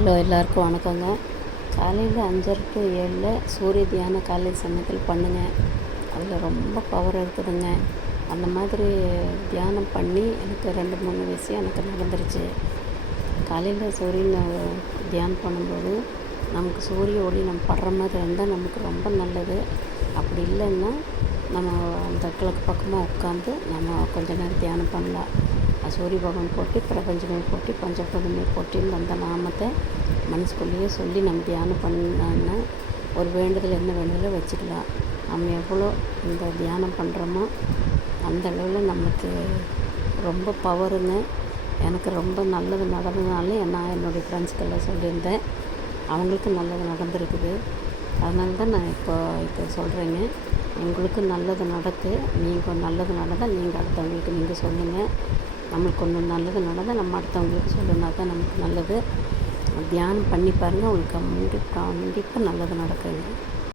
Hello எல்லாருக்கும் வணக்கங்க. காலையில் அஞ்சரை டு ஏழில் சூரிய தியானம் காலை சமயத்தில் பண்ணுங்கள் அதில் ரொம்ப பவர் இருக்குதுங்க. அந்த மாதிரி தியானம் பண்ணி எனக்கு ரெண்டு மூணு விஷயம் எனக்கு நடந்துருச்சு. காலையில் சூரியன் தியானம் பண்ணும்போது நமக்கு சூரிய ஒளி நம்ம படுற மாதிரி இருந்தால் நமக்கு ரொம்ப நல்லது. அப்படி இல்லைன்னா நம்ம அந்த கிழக்கு பக்கமாக உட்காந்து நம்ம கொஞ்ச நேரம் தியானம் பண்ணலாம். சூரிய பகவான் போட்டி பிரபஞ்சமே போட்டி பஞ்சபதமே போட்டின்னு அந்த நாமத்தை மனசுக்குள்ளேயே சொல்லி நம்ம தியானம் பண்ணோன்னா ஒரு வேண்டுதல் என்ன வேண்டுதலோ வச்சுக்கலாம். நம்ம எவ்வளோ இந்த தியானம் பண்ணுறோமோ அந்த அளவில் நமக்கு ரொம்ப பவருங்க எனக்கு ரொம்ப நல்லது நடந்ததுனால நான் என்னுடைய ஃப்ரெண்ட்ஸ்க்கெல்லாம் சொல்லியிருந்தேன். அவங்களுக்கும் நல்லது நடந்திருக்குது. அதனால தான் நான் இப்போ இப்போ சொல்கிறேங்க எங்களுக்கும் நல்லது நடக்கு. நீங்கள் நல்லது நடந்தால் நீங்கள் அடுத்தவங்களுக்கு நீங்கள் சொல்லுங்கள் நம்மளுக்கு கொஞ்சம் நல்லது நடந்தால் நம்ம அடுத்தவங்களுக்கு சொல்லணுன்னா தான் நமக்கு நல்லது. தியானம் பண்ணி பாருங்கள் உங்களுக்கு கண்டிப்பாக கண்டிப்பாக நல்லது நடக்குங்க.